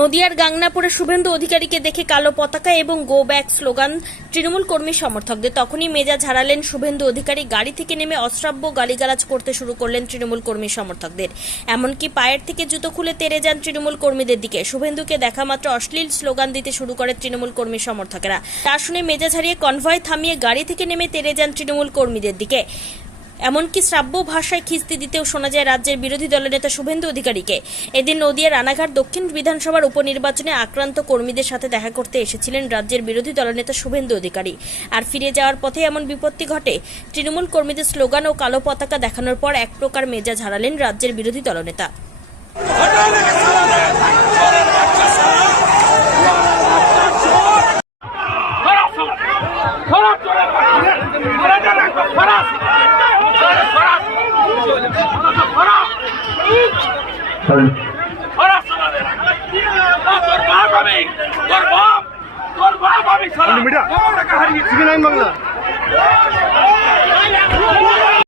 নদিয়ার গাংনাপুরে শুভেন্দু অধিকারীকে দেখে কালো পতাকা এবং গো ব্যাক স্লোগান তৃণমূল কর্মী সমর্থকদের। তখনই মেজাজ হারালেন শুভেন্দু অধিকারী। গাড়ি থেকে নেমে অশ্রাব্য গালিগালাজ করতে শুরু করলেন তৃণমূল কর্মী সমর্থকদের। এমনকি পায়ের থেকে জুতো খুলে তেরে যান তৃণমূল কর্মীদের দিকে। শুভেন্দুকে দেখা মাত্র অশ্লীল স্লোগান দিতে শুরু করে তৃণমূল কর্মী সমর্থকেরা। তা শুনে মেজাজ হারিয়ে কনভয় থামিয়ে গাড়ি থেকে নেমে তেড়ে যান তৃণমূল কর্মীদের দিকে। এমনকি শ্রাব্য ভাষায় খিস্তি দিতেও শোনা যায় রাজ্যের বিরোধী দলের নেতা শুভেন্দু অধিকারীকে এদিন নদিয়া রানাঘাট দক্ষিণ বিধানসভার উপনির্বাচনে আক্রান্ত কর্মীদের সাথে দেখা করতে এসেছিলেন রাজ্যের বিরোধী দলনেতা শুভেন্দু অধিকারী আর ফিরে যাওয়ার পথে এমন বিপত্তি ঘটে তৃণমূল কর্মীদের স্লোগান ও কালো পতাকা দেখানোর পর এক প্রকার মেজাজ হারালেন রাজ্যের বিরোধী দলনেতা খরাব বাংলা।